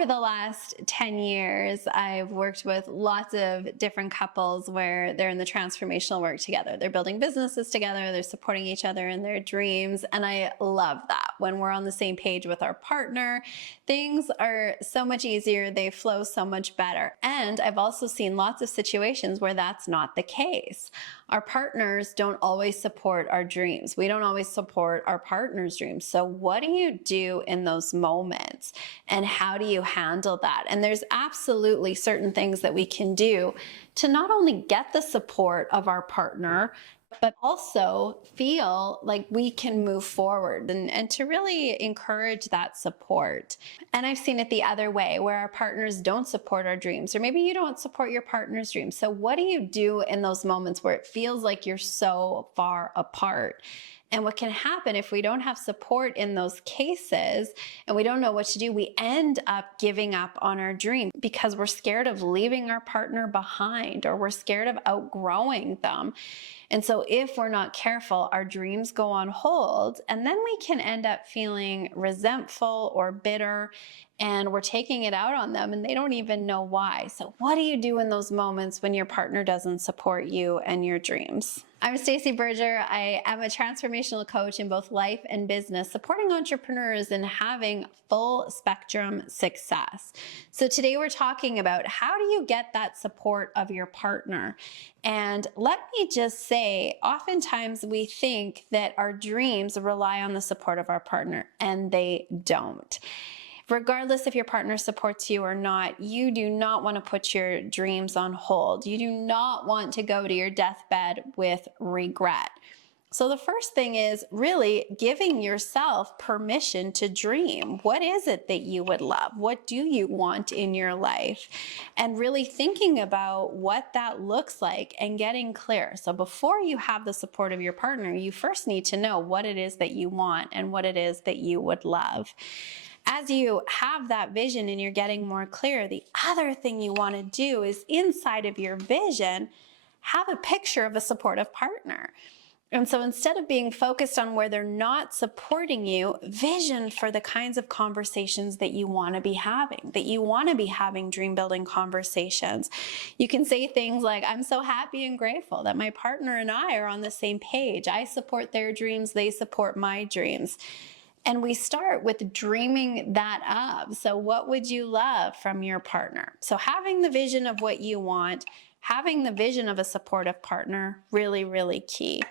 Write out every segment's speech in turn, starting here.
Over the last 10 years, I've worked with lots of different couples where they're in the transformational work together. They're building businesses together, they're supporting each other in their dreams, and I love that. When we're on the same page with our partner, things are so much easier, they flow so much better. And I've also seen lots of situations where that's not the case. Our partners don't always support our dreams. We don't always support our partner's dreams. So what do you do in those moments? And how do you handle that? And there's absolutely certain things that we can do to not only get the support of our partner, but also feel like we can move forward and to really encourage that support. And I've seen it the other way where our partners don't support our dreams, or maybe you don't support your partner's dreams. So what do you do in those moments where it feels like you're so far apart? And what can happen if we don't have support in those cases and we don't know what to do, we end up giving up on our dream because we're scared of leaving our partner behind, or we're scared of outgrowing them. And so if we're not careful, our dreams go on hold, and then we can end up feeling resentful or bitter, and we're taking it out on them and they don't even know why. So what do you do in those moments when your partner doesn't support you and your dreams? I'm Stacey Berger. I am a transformational coach in both life and business, supporting entrepreneurs in having full spectrum success. So today we're talking about how do you get that support of your partner? And let me just say, oftentimes we think that our dreams rely on the support of our partner, and they don't. Regardless if your partner supports you or not, you do not want to put your dreams on hold. You do not want to go to your deathbed with regret. So the first thing is really giving yourself permission to dream. What is it that you would love? What do you want in your life? And really thinking about what that looks like and getting clear. So before you have the support of your partner, you first need to know what it is that you want and what it is that you would love. As you have that vision and you're getting more clear, the other thing you want to do is inside of your vision, have a picture of a supportive partner. And so instead of being focused on where they're not supporting you, vision for the kinds of conversations that you want to be having, dream building conversations. You can say things like, I'm so happy and grateful that my partner and I are on the same page. I support their dreams, they support my dreams. And we start with dreaming that up. So what would you love from your partner? So having the vision of what you want, having the vision of a supportive partner, really, really key.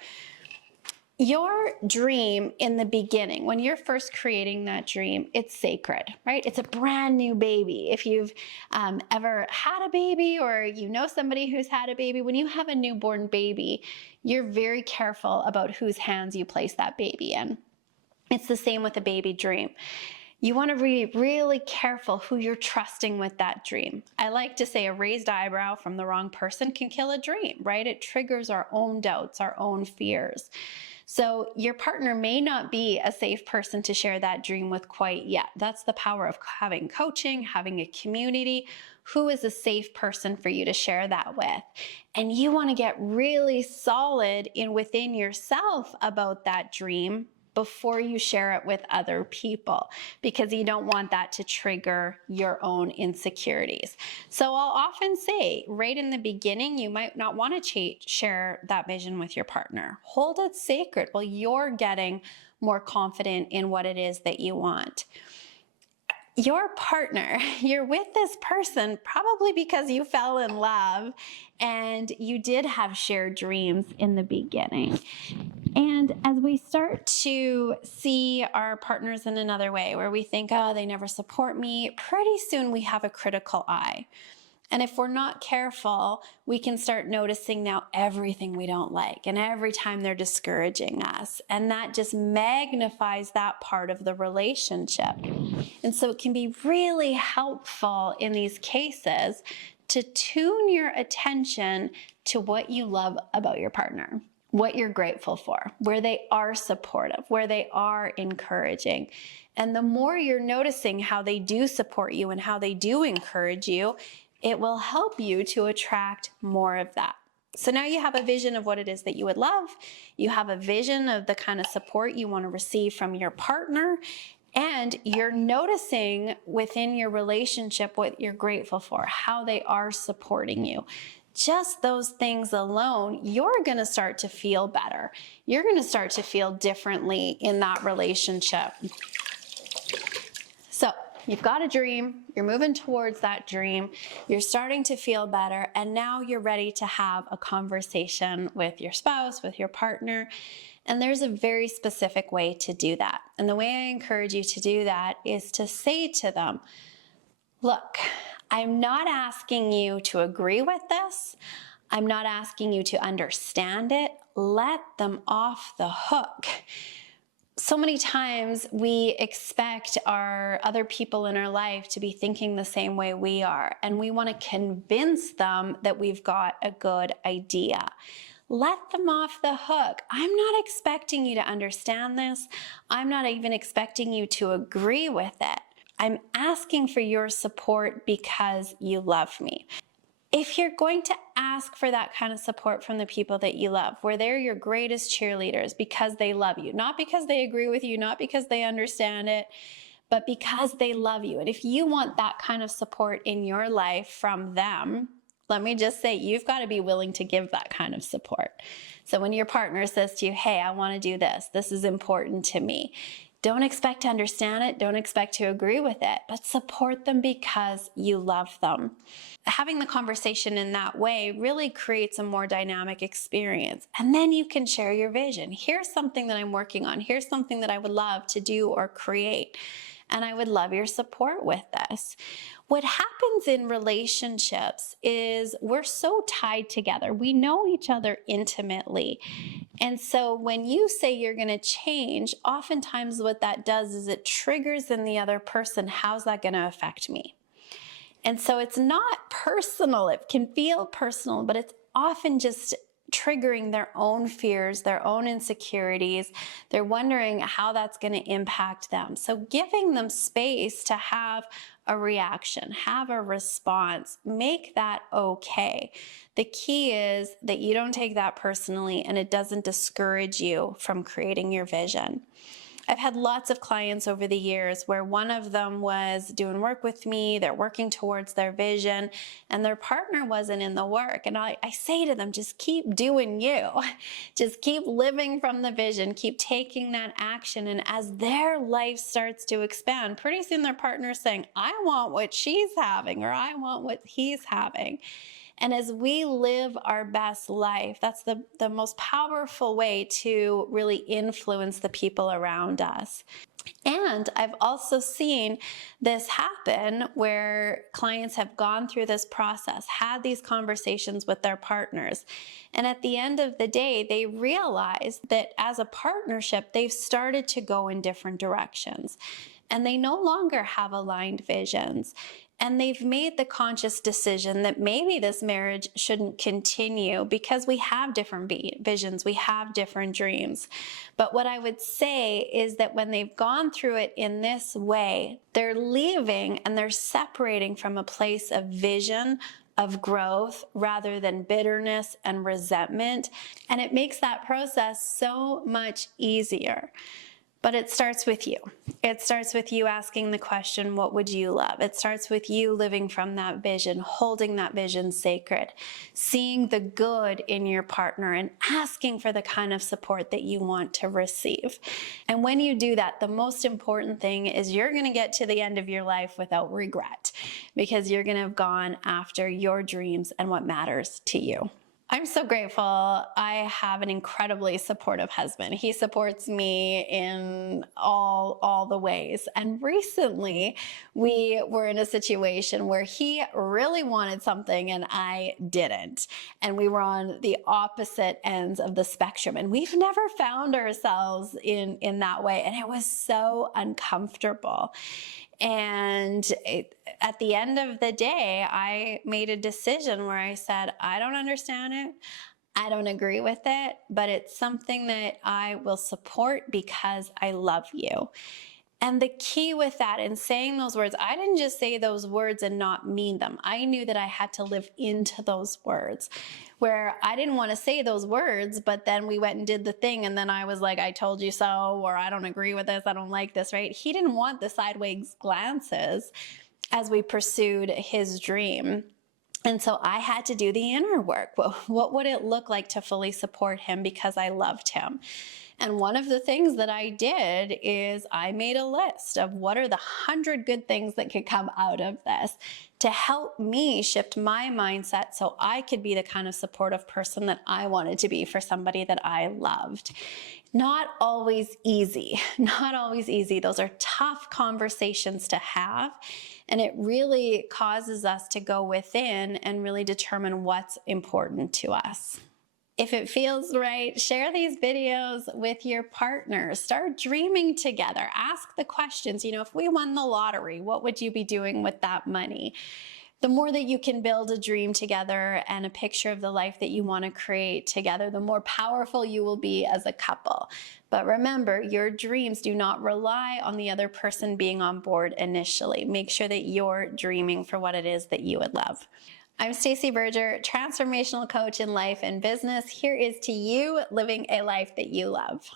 Your dream in the beginning, when you're first creating that dream, it's sacred, right? It's a brand new baby. If you've ever had a baby, or you know somebody who's had a baby, when you have a newborn baby, you're very careful about whose hands you place that baby in. It's the same with a baby dream. You want to be really careful who you're trusting with that dream. I like to say a raised eyebrow from the wrong person can kill a dream, right? It triggers our own doubts, our own fears. So your partner may not be a safe person to share that dream with quite yet. That's the power of having coaching, having a community. Who is a safe person for you to share that with? And you want to get really solid within yourself about that dream before you share it with other people, because you don't want that to trigger your own insecurities. So I'll often say right in the beginning, you might not want to share that vision with your partner. Hold it sacred while you're getting more confident in what it is that you want. Your partner, you're with this person probably because you fell in love and you did have shared dreams in the beginning. And as we start to see our partners in another way, where we think, oh, they never support me, pretty soon we have a critical eye. And if we're not careful, we can start noticing now everything we don't like, and every time they're discouraging us. And that just magnifies that part of the relationship. And so it can be really helpful in these cases to tune your attention to what you love about your partner, what you're grateful for, where they are supportive, where they are encouraging. And the more you're noticing how they do support you and how they do encourage you, it will help you to attract more of that. So now you have a vision of what it is that you would love. You have a vision of the kind of support you want to receive from your partner. And you're noticing within your relationship what you're grateful for, how they are supporting you. Just those things alone, you're going to start to feel better. You're going to start to feel differently in that relationship. So you've got a dream, you're moving towards that dream, you're starting to feel better, and now you're ready to have a conversation with your spouse, with your partner. And there's a very specific way to do that. And the way I encourage you to do that is to say to them, look, I'm not asking you to agree with this. I'm not asking you to understand it. Let them off the hook. So many times we expect our other people in our life to be thinking the same way we are, and we want to convince them that we've got a good idea. Let them off the hook. I'm not expecting you to understand this. I'm not even expecting you to agree with it. I'm asking for your support because you love me. If you're going to ask for that kind of support from the people that you love, where they're your greatest cheerleaders because they love you, not because they agree with you, not because they understand it, but because they love you. And if you want that kind of support in your life from them, let me just say, you've got to be willing to give that kind of support. So when your partner says to you, hey, I want to do this, this is important to me, don't expect to understand it. Don't expect to agree with it, but support them because you love them. Having the conversation in that way really creates a more dynamic experience. And then you can share your vision. Here's something that I'm working on. Here's something that I would love to do or create. And I would love your support with this. What happens in relationships is we're so tied together. We know each other intimately. And so when you say you're going to change, oftentimes what that does is it triggers in the other person, how's that going to affect me? And so it's not personal. It can feel personal, but it's often just triggering their own fears, their own insecurities. They're wondering how that's going to impact them. So giving them space to have a reaction, have a response, make that okay. The key is that you don't take that personally and it doesn't discourage you from creating your vision. I've had lots of clients over the years where one of them was doing work with me, they're working towards their vision, and their partner wasn't in the work. And I say to them, just keep doing you. Just keep living from the vision, keep taking that action. And as their life starts to expand, pretty soon their partner's saying, I want what she's having, or I want what he's having. And as we live our best life, that's the most powerful way to really influence the people around us. And I've also seen this happen where clients have gone through this process, had these conversations with their partners. And at the end of the day, they realize that as a partnership, they've started to go in different directions. And they no longer have aligned visions. And they've made the conscious decision that maybe this marriage shouldn't continue because we have different visions, we have different dreams. But what I would say is that when they've gone through it in this way, they're leaving and they're separating from a place of vision, of growth, rather than bitterness and resentment. And it makes that process so much easier. But it starts with you. It starts with you asking the question, what would you love? It starts with you living from that vision, holding that vision sacred, seeing the good in your partner and asking for the kind of support that you want to receive. And when you do that, the most important thing is you're going to get to the end of your life without regret, because you're going to have gone after your dreams and what matters to you. I'm so grateful. I have an incredibly supportive husband. He supports me in all the ways. And recently we were in a situation where he really wanted something and I didn't. And we were on the opposite ends of the spectrum. And we've never found ourselves in that way. And it was so uncomfortable. And at the end of the day, I made a decision where I said, I don't understand it. I don't agree with it, but it's something that I will support because I love you. And the key with that in saying those words, I didn't just say those words and not mean them. I knew that I had to live into those words, where I didn't want to say those words, but then we went and did the thing. And then I was like, I told you so, or I don't agree with this. I don't like this, right? He didn't want the sideways glances as we pursued his dream. And so I had to do the inner work. What would it look like to fully support him because I loved him? And one of the things that I did is I made a list of what are the 100 good things that could come out of this to help me shift my mindset so I could be the kind of supportive person that I wanted to be for somebody that I loved. Not always easy, not always easy. Those are tough conversations to have. And it really causes us to go within and really determine what's important to us. If it feels right, share these videos with your partner. Start dreaming together. Ask the questions. If we won the lottery, what would you be doing with that money? The more that you can build a dream together and a picture of the life that you want to create together, the more powerful you will be as a couple. But remember, your dreams do not rely on the other person being on board initially. Make sure that you're dreaming for what it is that you would love. I'm Stacey Berger, transformational coach in life and business. Here is to you living a life that you love.